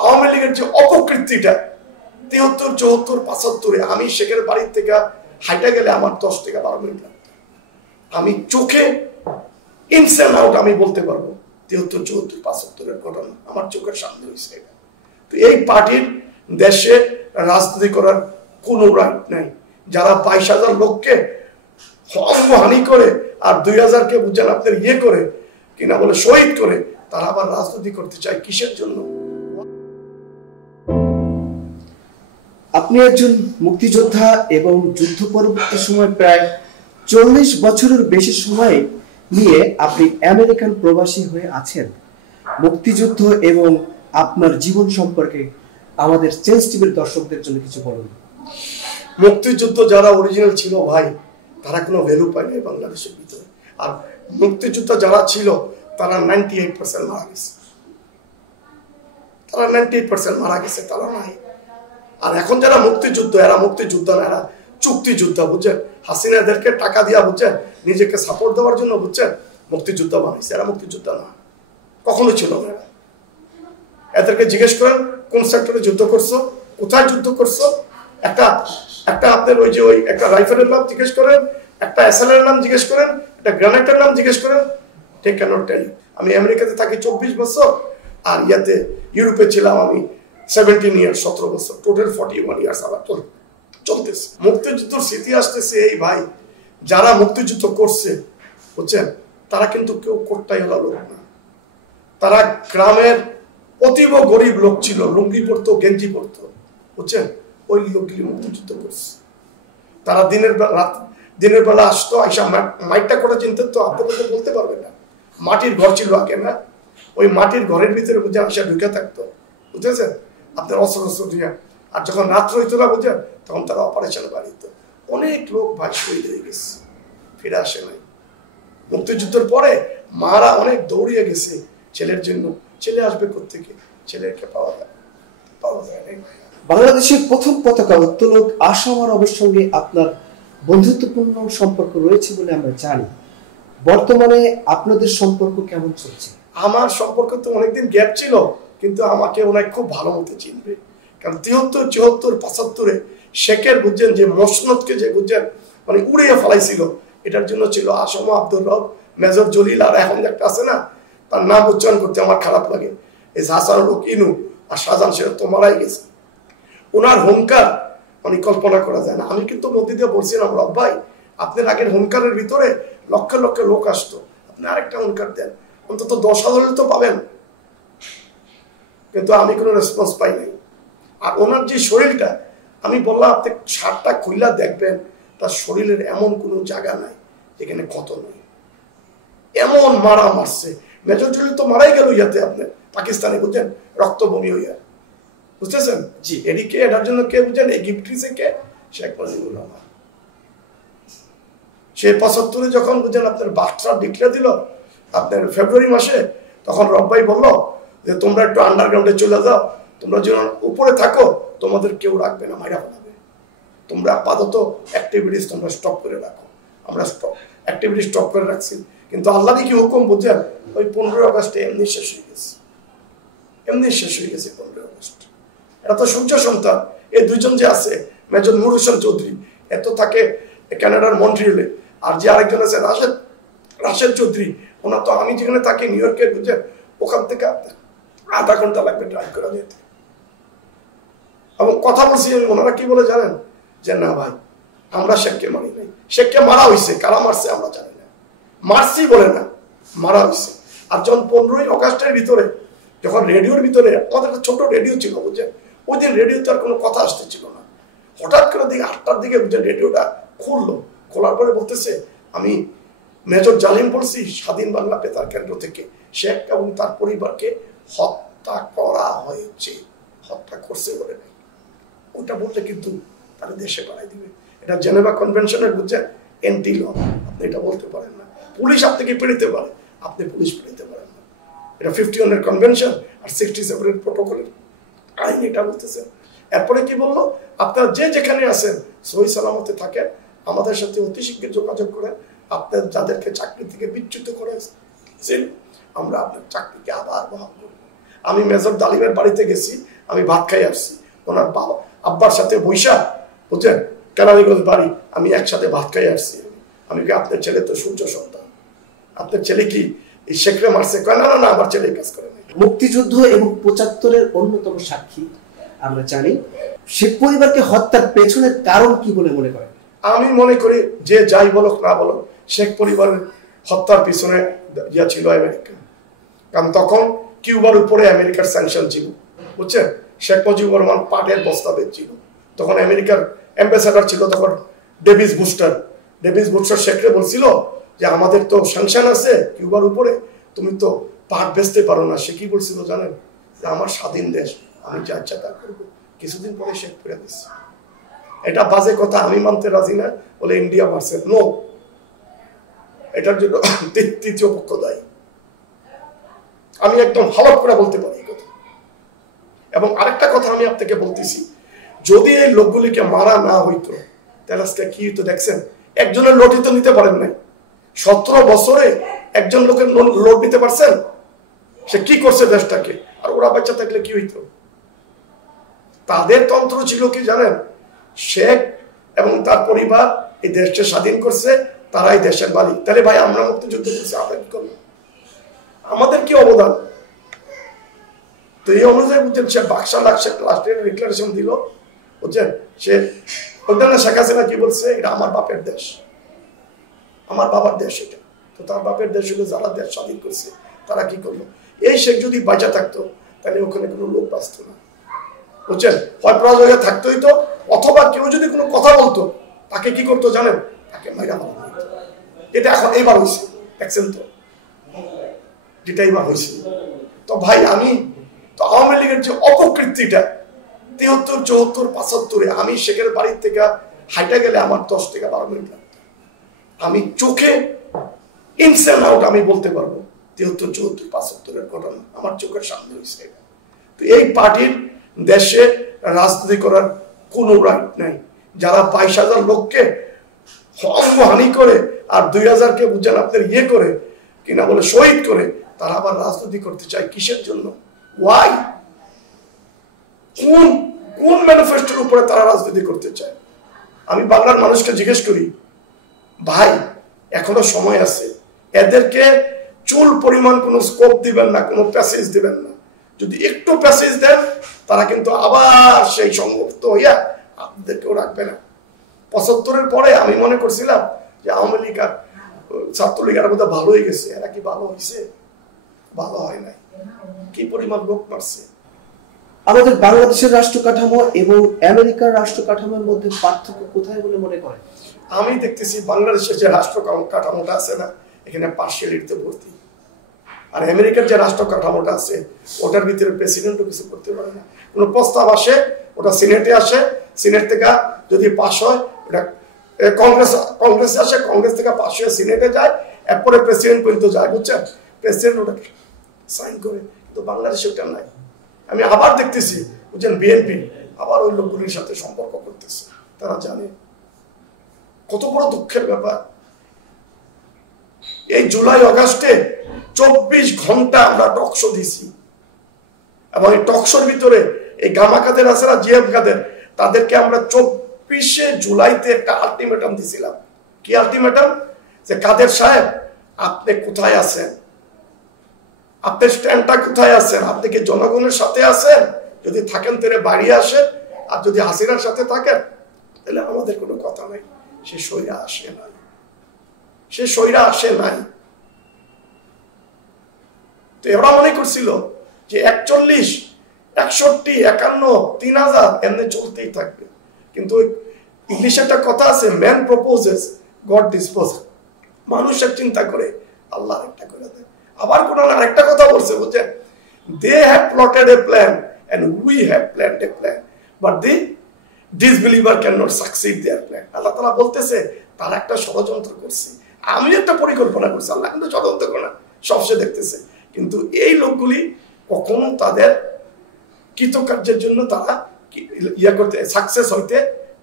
আওয়ামী লীগের যে অপকৃতিটা 73, 74, 75-এ আমি শেখের বাড়ির থেকে হাইটা গেলে আমার 10 থেকে 12 মিনিট লাগতো। আমি চোখে ইনসেন আউট আমি বলতে পারবো 73, 74, 75-এর ঘটনা আমার চোখের সামনে হয়েছে। তো এই পার্টির দেশে রাজনীতি করার কোনো রাইট নাই। যারা 22,000 লোককে অঙ্গহানি করে আর 2,000-কে বুঝছেন আপনার ইয়ে করে কিনা বলে শহীদ করে, তারা আবার রাজনীতি করতে চায় কিসের জন্য? আপনি একজন মুক্তিযোদ্ধা এবং যুদ্ধ পরবর্তী সময় প্রায় 40 বছরের বেশি সময় নিয়ে আপনি আমেরিকান প্রবাসী হয়ে আছেন। মুক্তিযুদ্ধ এবং আপনার জীবন সম্পর্কে আমাদের চেঞ্জ টিভির দর্শকদের জন্য কিছু বলুন। মুক্তিযুদ্ধ যারা অরিজিনাল ছিল ভাই, তারা কোনো ভ্যালু পায়নি বাংলাদেশের ভিতরে। আর মুক্তিযুদ্ধ যারা ছিল তারা 98% মারা গেছে। তারা 98% মারা গেছে, তারা নাই। আর এখন যারা মুক্তিযুদ্ধ, এরা মুক্তিযুদ্ধ না, এরা চুক্তিযোদ্ধা, বুঝছেন? হাসিনাদেরকে টাকা দিয়া, বুঝছেন, নিজেকে সাপোর্ট দেওয়ার জন্য, বুঝছেন, মুক্তিযুদ্ধ বানাইছে। এরা মুক্তিযুদ্ধ না, কখনো ছিল না। এদেরকে জিজ্ঞেস করেন কোন সেক্টরে যুদ্ধ করছো, কোথায় যুদ্ধ করছো, একটা আপনার ওই যে একটা রাইফেলের নাম জিজ্ঞেস করেন, একটা এসএলআর নাম জিজ্ঞেস করেন, একটা গ্রেনেডের নাম জিজ্ঞেস করেন, ঠিক কেন টেল। আমি আমেরিকাতে থাকি 24 বছর, আর ইয়াতে ইউরোপে ছিলাম আমি 17 ইয়ার, 17 বছর, টোটাল 41 ইয়ার্স আমার চলতেছে। মুক্তিযুদ্ধের স্মৃতি আসতেছে এই ভাই, যারা মুক্তিযুদ্ধ করছে, বুঝছেন, তারা কিন্তু কেউ কোট্টাই হলা লোক না। তারা গ্রামের অতীব গরিব লোক ছিল, লুঙ্গি পরতো, গেঞ্জি পরতো, বুঝছেন, ওই লোকগুলি মুক্তিযুদ্ধ করছে। তারা দিনের বেলা আসতো, আইসা মাইকটা করে চিনতেন, তো আপনাদের তো বলতে পারবে না। মাটির ঘর ছিল আগে না, ওই মাটির ঘরের ভিতরে বুঝে আসা ঢুকে থাকতো, বুঝতেছেন, আপনার অস্ত্র দিয়ে। আর যখন রাত্র হইতো না, বুঝেন, তখন তারা অপারেশনে বাড়িত। অনেক লোক ভাই শহীদ হয়ে গেছে, ফিরে আসে নাই। মুক্তিযুদ্ধের পরে মারা অনেক দৌড়িয়ে গেছে ছেলের জন্য। ছেলে আসবে কোত্থেকে? ছেলেকে পাওয়া যায় নাই। বাংলাদেশের প্রথম পতাকা উত্তোলক আসামার সঙ্গে আপনার বন্ধুত্বপূর্ণ সম্পর্ক রয়েছে বলে আমরা জানি। বর্তমানে আপনাদের সম্পর্ক কেমন চলছে? আমার সম্পর্ক তো অনেকদিন গ্যাপ ছিল, কিন্তু আমাকে ওনার খুব ভালো মতো চিনবে। কারণ 73, 74, 75-এ শেখের, বুঝছেন, যে মসনদকে যে, বুঝছেন, মানে উড়িয়ে ফেলাইছিল, এটার জন্য ছিল আসমা, আব্দুর রব, মেজর জলিল, আর এখন একটা আছে না, তার নাম উচ্চারণ করতে আমার খারাপ লাগে, এই হাসান ইনু আর শাহজাহান, সেটা তো মারাই গেছে। ওনার হুঙ্কার মানে কল্পনা করা যায় না। আমি কিন্তু মধ্যে দিয়ে বলছিলাম, রব ভাই, আপনার আগের হুঙ্কারের ভিতরে লক্ষ লক্ষ লোক আসতো, আপনি আরেকটা হুঙ্কার দেন, অন্তত 10,000 তো পাবেন। কিন্তু আমি কোনো রেসপন্স পাই নাই। আর ওনার যে শরীরটা, আমি বললাম আপনি শার্টটা খুইলা দেখবেন, তার শরীরের এমন কোনো জায়গা নাই যেখানে ক্ষত নেই। এমন মারা মারছে। মেজর জলিল তো মারাই গেল ইয়াতে, আপনি পাকিস্তানে, বুঝছেন, রক্ত বমি হইয়া, বুঝতেছেন জি। এদিকে এটার জন্য কে, বুঝছেন, এই গিফট কে? শেখ মুজিবুর রহমান। সে 75-এ যখন, বুঝছেন, আপনার বাচ্চা ডিক্লেয়ার দিল আপনার ফেব্রুয়ারি মাসে, তখন রব্বাই বলল যে তোমরা একটু আন্ডারগ্রাউন্ডে চলে যাও, তোমরা যেন উপরে থাকো, তোমাদের কেউ রাখবে না, মাইরা ফেলাবে। তোমরা আপাতত অ্যাক্টিভিটিস তোমরা স্টপ করে রাখো। আমরা অ্যাক্টিভিটি স্টপ করে রাখছি, কিন্তু আল্লাহ কি হুকুম, বুঝছেন, ওই 15 আগস্টে এমনি শেষ হয়ে গেছে। 15 আগস্ট। এরা তো সূর্য সন্তান। এই দুইজন যে আছে, মেজর নূর হোসেন চৌধুরী, এত থাকে কানাডার মন্ট্রিয়ালে, আর যে আরেকজন আছে রাশেদ চৌধুরী, ওনার তো, আমি যেখানে থাকি নিউ ইয়র্কে, বুঝছেন, ওখান থেকে আধা ঘন্টা লাগবে ড্রাইভ করা যেতে। এবং কথা বলছি, ওনারা কি বলে জানেন, যে না ভাই, আমরা শেখকে মারি নাই, শেখকে মারা হয়েছে, কারা মারছে আমরা জানি না, মারছি বলে না, মারা হয়েছে। আর যখন 15 আগস্টের ভিতরে, যখন রেডিওর ভিতরে, আমাদের একটা ছোট রেডিও ছিল, বুঝছেন, ওই দিন রেডিওতে আর কোনো কথা আসতেছিল না। হঠাৎ করে দিকে 8টার দিকে, বুঝছেন, রেডিওটা খুললো। খোলার পরে বলতেছে, আমি মেজর জালিম বলছি, স্বাধীন বাংলা বেতার কেন্দ্র থেকে, শেখ এবং তার পরিবারকে হত্যা করা হয়েছে। হত্যা করছে বলে নেই, ওটা বলতে কিন্তু তারা দেশে বাড়াই দিবে। এটা জেনেভা কনভেনশনের, বুঝছেন, এন্টি ল। আপনি এটা বলতে পারেন না। পুলিশ আপনাকে পেড়িতে পারে, আপনি পুলিশ পেড়িতে পারেন না। এটা 51-এর কনভেনশন আর 67-এর প্রোটোকলের আইন এটা বলতেছে। এরপরে কি বললো, আপনারা যে যেখানে আছেন সহি সালামতে থাকেন, আমাদের সাথে অতি শীঘ্র যোগাযোগ করেন। আপনার যাদেরকে চাকরি থেকে বিচ্যুত করেছেন, আমরা আপনার চাকরিকে আবার বহাল করব। আমি মেজর ডালিমের বাড়িতে গেছি, আমি ভাত খাই আসছি ওনার বাবা আব্বার সাথে বৈশা, বুঝছেন, কেরানীগঞ্জ বাড়ি, আমি একসাথে ভাত খাই আসছি। আমি কি আপনার ছেলে তো সূর্য সন্তান, আপনার ছেলে কি এই শেখরে মারছে? না না না, আমার ছেলে কাজ করে না। মুক্তিযুদ্ধ এবং ৭৫-এর অন্যতম সাক্ষী আমরা জানি, শেখ পরিবারকে হত্যার পেছনের কারণ কি বলে মনে করেন? আমি মনে করি যে যাই বলুক না বলুক, শেখ পরিবারের হত্যার পিছনে ইয়া ছিল আমেরিকা। কারণ তখন কিউবার উপরে আমেরিকার স্যাংশন ছিল, বুঝছেন। শেখ মুজিবুর রহমান পাটের বস্তা বেচছিল, তখন আমেরিকার অ্যাম্বাসেডার ছিল তখন ডেভিস বুস্টার। ডেভিস বুস্টার শেখরে বলছিল যে আমাদের তো স্যাংশন আছে কিউবার উপরে, তুমি তো পাট বেচতে পারো না। সে কি বলছিল জানেন? যে আমার স্বাধীন দেশ, আমি যা ইচ্ছা তা করবো। কিছুদিন পরে শেখ করে দিচ্ছে। এটা বাজে কথা, আমি মানতে রাজি না, বলে ইন্ডিয়া মারছে। নো, এটার জন্য তৃতীয় পক্ষ দায়ী। আমি একদম হালত করে বলতে পারি এই কথা। এবং আরেকটা কথা আমি আপনাকে বলতেছি, যদি এই লোকগুলিকে মারা না হইতো তাহলে আজকে কি হইতো দেখছেন? একজনের লোড তো নিতে পারেন নাই। 17 বছরে একজন লোকের লোড নিতে পারছেন? সে কি করছে দেশটাকে? আর ওরা বাচ্চা থাকলে কি হইতো? তাদের তন্ত্র ছিল কি জানেন? শেখ এবং তার পরিবার এই দেশকে স্বাধীন করছে, তারাই দেশের মালিক। তাহলে ভাই আমরা মুক্তিযুদ্ধ করছি, আমরা কি করবো? আমাদের কি অবদান? তো এই অনুযায়ী বুঝছেন, সে বাক্সা লাস্টের ডিক্লারেশন দিল, বুঝছেন। সে ওখানে শেখ হাসিনা কি বলছে? এটা আমার বাপের দেশ, আমার বাবার দেশ এটা। তো তার বাপের দেশ হলে যারা দেশ স্বাধীন করছে তারা কি করলো? এই শেখ যদি বাঁচা থাকতো তাহলে ওখানে কোনো লোক বাঁচত না, বুঝছেন। হয় প্রয়োজনে থাকতো হইতো, অথবা কেউ যদি কোনো কথা বলতো তাকে কি করতো জানেন? তাকে মাইরা মারা হইতো। এটা এখন এইবার হয়েছে, দেখছেন তো, যেটা এইবার হয়েছে। তো ভাই আমি তো আওয়ামী লীগের যে অপকৃতিটা 73, 74, 75-এ আমি শেখের বাড়ির থেকে হাইটা গেলে আমার 10 থেকে 12 মিনিট লাগতো। আমি চোখে ইনসেন আউট আমি বলতে পারবো 73, 74, 75-এর ঘটনা আমার চোখের সামনে হয়েছে। তো এই পার্টির দেশে রাজনীতি করার কোনো রাইট নাই। যারা 22,000 লোককে অঙ্গহানি করে আর 2,000-কে বুঝছেন আপনার ইয়ে করে কিনা বলে শহীদ করে, তারা আবার রাজনীতি করতে চায় কিসের জন্য? ওয়াই? কোন ম্যানিফেস্টোর উপরে তারা রাজনীতি করতে চায়? আমি বাংলার মানুষকে জিজ্ঞেস করি, ভাই এখনো সময় আছে, এদেরকে চুল পরিমাণ কোনো স্কোপ দিবেন না, কোনো প্যাসেজ দিবেন না। যদি একটু প্যাসেজ দেন তারা কিন্তু আবার সেই সংযুক্ত হইয়া আপনাদেরকেও রাখবে না। 75-এর পরে আমি মনে করছিলাম যে আওয়ামী লীগ আর ছাত্রলীগের মধ্যে ভালো হয়ে গেছে। এরা কি ভালো হয়েছে? ভালো হয় নাই। কি পরিমাণ লোক মারছে। আমাদের বাংলাদেশের রাষ্ট্র কাঠামো এবং আমেরিকার রাষ্ট্র কাঠামোর মধ্যে পার্থক্য কোথায় বলে মনে করেন? আমি দেখতেছি বাংলাদেশের যে রাষ্ট্র কাঠামোটা আছে না, এখানে পার্সিয়ালিটিতে ভর্তি। আর আমেরিকার যে রাষ্ট্র কাঠামোটা আছে ওটার ভিতরে প্রেসিডেন্টও কিছু করতে পারে না। কোনো প্রস্তাব আসে, ওটা সিনেটে আসে, সিনেট থেকে যদি পাস হয় ওটা কংগ্রেসে আসে, কংগ্রেস থেকে পাস হয়ে সিনেটে যায়, এরপরে প্রেসিডেন্ট পর্যন্ত যায়, বুঝছেন। প্রেসিডেন্ট ওটাকে সাইন করে, কিন্তু বাংলাদেশে ওটা নাই। আমি আবার দেখতেছি, বুঝছেন, বিএনপি আবার ওই লোকগুলির সাথে সম্পর্ক করতেছে। তারা জানে কত বড় দুঃখের ব্যাপার। এই জুলাই আগস্টে 24 ঘন্টা আমরা টকশো দিছি, এবং এই টকশোর ভিতরে এই গামা কাদের আছে না, জিএফ কাদের, তাদেরকে আমরা 24শে জুলাইতে একটা আলটিমেটাম দিছিলাম। কি আলটিমেটাম? যে কাদের সাহেব আপনি কোথায় আছেন, আপনার স্ট্যান্ডটা কোথায় আছেন, আপনি কি জনগণের সাথে আছেন? যদি থাকেন তাহলে বাড়ি আসেন, আর যদি হাসিনার সাথে থাকেন তাহলে আমাদের কোনো কথা নাই। সে সইরা আসে নাই, সে সইরা আসে নাই। তো এরা মনে করছিল যে 41, 61, 51, 3000 এমনি চলতেই থাকবে। কিন্তু ইংলিশে একটা কথা আছে, ম্যান প্রপোজেস গড ডিসপোজেস। মানুষ এক চিন্তা করে, আল্লাহ একটা করে দেয়। আবার কোন আরেকটা কথা বলছে, বুঝছেন, they have plotted a plan and we have planned a plan but the disbeliever can not succeed their plan. Allah তাআলা বলতেছে তারা একটা ষড়যন্ত্র করছে, আমি একটা পরিকল্পনা করছি, আল্লাহ কিন্তু ষড়যন্ত্র করে না, সব সে দেখতেছে। কিন্তু এই লোকগুলি কখনো তাদের কৃতকার্যের জন্য তারা ইয়া করতে সাকসেস হইতে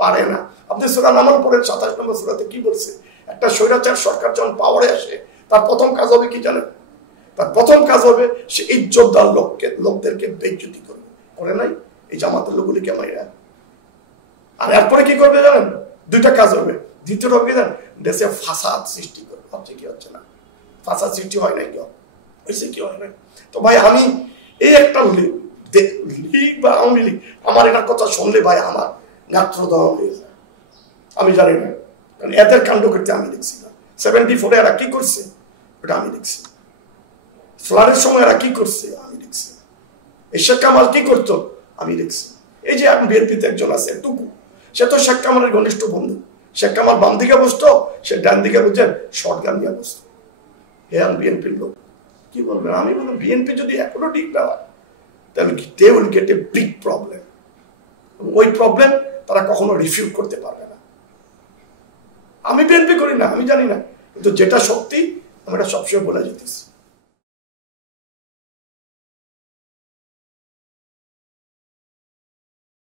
পারে না। আপনি সূরা নামল পড়েন, 27 নম্বর সূরাতে কি বলছে? একটা স্বৈরাচার সরকার যখন পাওয়ারে আসে তার প্রথম কাজ হবে কি জানেন? তার প্রথম কাজ হবে সে ইজ্জতদার লোকদেরকে বেইজ্জতি করবে। করে নাই এই জামাতের লোকগুলিকে মাইরা। আর এরপরে কি করবে জানেন? দুইটা কাজ হবে। দ্বিতীয়টা হবে জানেন, দেশে ফাসাদ সৃষ্টি করবে। ভাবছে কি হচ্ছে না, ফাসাদ সৃষ্টি হয় নাই, কেউ হয়েছে কি হয় নাই। তো ভাই আমি এই একটা লীগ বা আওয়ামী লীগ, আমার এটার কথা শুনলে ভাই আমার গাত্র দেওয়া হয়ে যায়। আমি জানি না, কারণ এদের কাণ্ড করতে আমি দেখছি না। 74 এরা কি করছে ওটা আমি দেখছি। ফ্লাডের সময় এরা কি করছে আমি দেখছি। এই শেখ কামাল কি করতো আমি দেখছি। এই যে বিএনপিতে একজন আছে টুকু, সে তো শেখ কামালের ঘনিষ্ঠ বন্ধু। শেখ কামাল বাম দিকে বসতো, সে ডান দিকে বুঝছেন শর্ট গান নিয়ে বসতো। হে আমি বিএনপির লোক, কি বলবেন? আমি বললাম বিএনপি যদি এখনো ঠিক না হয় তাহলে they will get a big problem. ওই প্রবলেম তারা কখনো রিফিউজ করতে পারবে না। আমি বিএনপি করি না, আমি জানি না, কিন্তু যেটা সত্যি আমি এটা সবসময় বলে যেতেছি।